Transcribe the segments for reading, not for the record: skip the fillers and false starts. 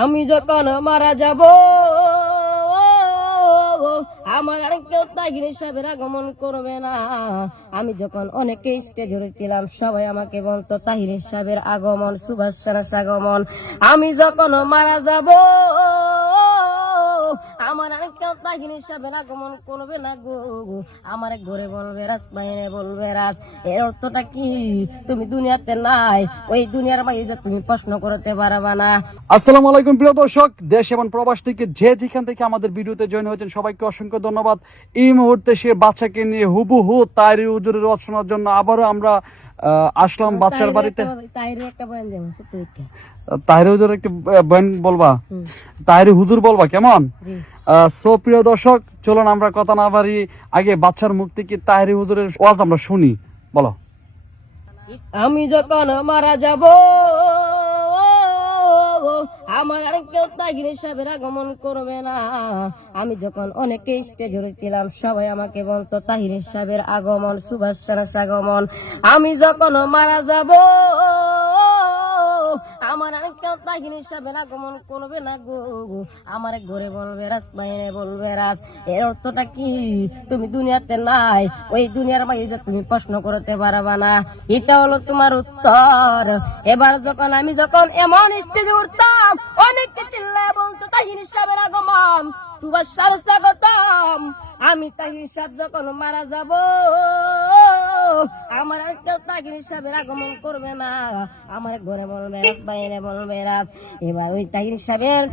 আমি যখন মারা যাব আমার আর কেউ তাহির সাহেবের আগমন করবে না। আমি যখন অনেকে স্টেজে উঠছিলাম সবাই আমাকে বলতো তাহির সাহেবের আগমন, সুভাষ রাস আগমন। আমি যখন মারা যাব আমার আর কেউ তাহির সাহেবের আগমন করবে না গো। আমার ঘরে বলবে রাজ, বাইরে বলবে রাজ। এর অর্থটা কি? তুমি দুনিয়াতে নাই, ওই দুনিয়ার বাইরে তুমি প্রশ্ন করতে পারবা না। আসসালামু আলাইকুম প্রিয় দর্শক, দেশ এবং প্রবাস থেকে যে যেখান থেকে আমাদের ভিডিওতে জয়েন হয়েছেন সবাইকে অসংখ্য ধন্যবাদ। এই মুহূর্তে সে বাচ্চাকে নিয়ে হুবহু তাহিরি হুজুরের ওয়াজ শোনার জন্য আবারও আমরা আসলাম বাচ্চার বাড়িতে। তাহিরি একটা বয়ান দেব, তাহিরি হুজুর একটু বয়ান বলবা, তাহিরি হুজুর বলবা কেমন? সো প্রিয় দর্শক, চলুন আমরা কথা না বাড়ি আগে বাচ্চার মুখ থেকে তাহিরি হুজুরের ওয়াজ আমরা শুনি। বলো। আমি যখন মারা যাব আমার আর কেউ তাহির সাহেবের আগমন করবে না। আমি যখন অনেকে স্টেজে উঠছিলাম সবাই আমাকে বলতো তাহির সাহেবের আগমন, সুভাষ রাস আগমন। আমি যখন মারা যাব আমার আর কেউ তাহির সাহেবের আগমন করবে না গো। আমার ঘরে বলবে রাজ, বাইরে বলবে রাজ। এর অর্থটা কি? তুমি দুনিয়াতে নাই, ওই দুনিয়ার বাইরে তুমি প্রশ্ন করতে পারবা না। এটা হলো তোমার উত্তর। এবার যখন আমি যখন এমন স্টেজে উঠতাম অনেকে চিল্লায় বলতো তাহির সাহেবের আগমন, সুভাষ রাস স্বাগতম। আমি তাহির সাহেব যখন মারা যাব আমার আর কেউ তাহির সাহেবের আগমন করবে না। আমার ঘরে বলবে রাজ, বাইরে বলবে রাজ। এবার ওই তাহির সাহেবের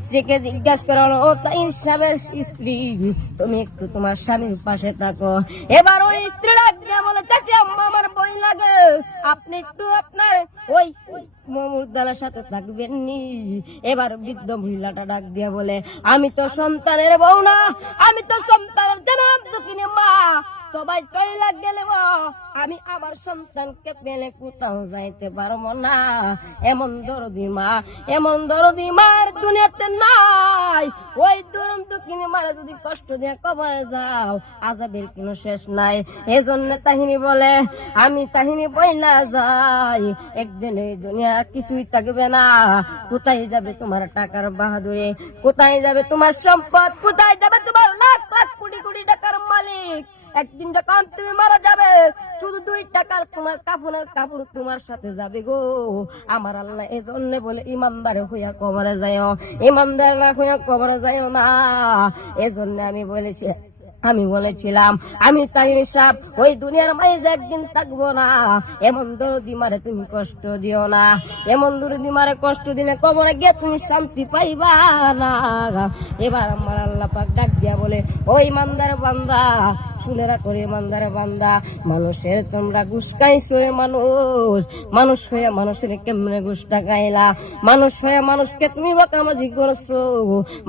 স্ত্রীকে জিজ্ঞাসা করা হলো, ও তাহির সাহেবের স্ত্রী, তুমি একটু তোমার স্বামীর পাশে থাকো। এবার ওই স্ত্রী ডাক দিয়ে বলে, চাচি আম্মা আমার বই লাগে, আপনি একটু আপনার ওই মমুরদানের সাথে থাকবেন নি। এবার বৃদ্ধ মহিলাটা ডাক দিয়ে বলে, আমি তো সন্তানের বউ না, আমি তো সন্তানের জনম দুঃখিনী মা। সবাই চলে গেলে আমি আমার সন্তানকে পেলে কোথাও যাইতে পারবো না। এমন দরদি মা, এমন দরদি মার দুনিয়াতে নাই। ওই দুরন্ত কিনে মারা যদি কষ্ট দিয়ে কবরে যাও আজাবের কোনো শেষ নাই। এজন্য তাহিনী বলে, আমি তাহিনী বইলা যাই, একদিন এই দুনিয়া কিছুই থাকবে না। কোথায় যাবে তোমার টাকার বাহাদুরি, কোথায় যাবে তোমার সম্পদ, কোথায় যাবে তোমার লাখ লাখ কোটি কোটি টাকার মালিক? একদিন যখন তুমি মারা যাবে শুধু 2 টাকার তোমার কাফনের কাপড় তোমার সাথে যাবে গো। আমার আল্লাহ এজন্য বলে ইমানদার হইয়া কবরে যাইও, ইমানদার না হইয়া কবরে যাইও না। এজন্য আমি বলেছিলাম আমি তাহির সাহেব ওই দুনিয়ার মাঝে একদিন থাকবো না। এমন দরদি মারে তুমি কষ্ট দিও না, এমন দরদি মারে কষ্ট দিলে কবরে গিয়ে তুমি শান্তি পাইবা না। এবার আমার আল্লাহ পাক ডাক দিয়া বলে, ওই ইমানদার বান্দা শুনেরা করে, ইমানদার বান্দা, মানুষের তোমরা ঘুষ খাইছো। মানুষ মানুষ হয়ে মানুষের কেমনে ঘুষটা খাইলা? মানুষ হয়ে মানুষকে তুমি বকামাজি করছো,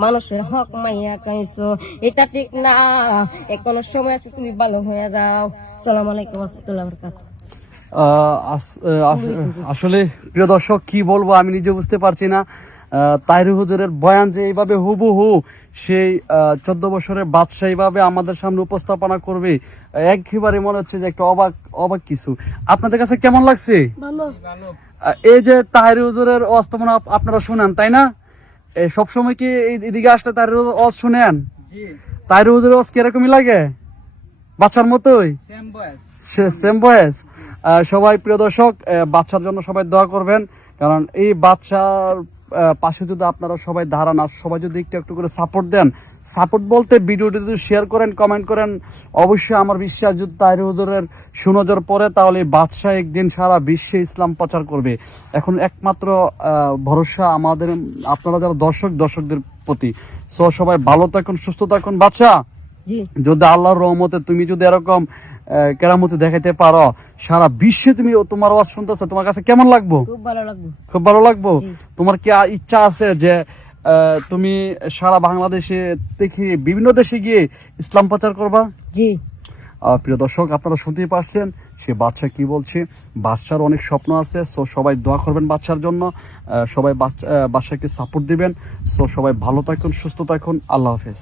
মানুষের হক মাইয়া খাইছো, এটা ঠিক না। এখনো সময় আছে, তুমি ভালো হয়ে যাও। আসসালামু আলাইকুম ওয়া রাহমাতুল্লাহি ওয়া বারাকাতুহু। আসলে প্রিয় দর্শক কি বলবো আমি নিজে বুঝতে পারছি না। তাহিরি হুজুরের বয়ান যে এইভাবে হুবহু সেই 14 বছরের বাদশা এইভাবে আমাদের সামনে উপস্থাপনা করবে, একেবারে মনে হচ্ছে যে একটা অবাক কিছু। আপনাদের কাছে কেমন লাগছে? এই যে তাহিরি হুজুরের ওয়াজ তো আপনারা শুনেন তাই না? সবসময় কি এদিকে আসলে তাহিরি ওয়াজ শুনেন? তাহিরি হুজুরের ওয়াজ কিরকমই লাগে? বাচ্চার মতোই, সেম বয়স। সবাই প্রিয় দর্শক বাচ্চার জন্য সবাই দোয়া করবেন, কারণ এই বাচ্চার পাশে যদি আপনারা সবাই দাঁড়ান আর সবাই যদি একটু একটু করে সাপোর্ট দেন, সাপোর্ট বলতে ভিডিওটি যদি শেয়ার করেন, কমেন্ট করেন, অবশ্যই আমার বিশ্বাস যদি তাহিরি হুজুরের সুনজর পড়ে তাহলে বাদশা একদিন সারা বিশ্বে ইসলাম প্রচার করবে। এখন একমাত্র ভরসা আমাদের আপনারা যারা দর্শকদের প্রতি। সো সবাই ভালো থাকুন, সুস্থ থাকুন। বাদশা, যদি আল্লাহর রহমতে তুমি যদি এরকম কেরামতি দেখাইতে পারো সারা বিশ্বে, তুমি তোমার ওয়াজ শুনতেছো, তোমার কাছে কেমন লাগবো? খুব ভালো লাগবে, খুব ভালো লাগবো। তোমার কি ইচ্ছা আছে যে তুমি সারা বাংলাদেশে দেখি বিভিন্ন দেশে গিয়ে ইসলাম প্রচার করবা? জি। প্রিয় দর্শক আপনারা শুনতেই পারছেন সে বাচ্চা কি বলছে। বাচ্চার অনেক স্বপ্ন আছে, সো সবাই দোয়া করবেন বাচ্চার জন্য, সবাই বাচ্চাকে সাপোর্ট দিবেন। সো সবাই ভালো থাকুন, সুস্থ থাকুন। আল্লাহ হাফেজ।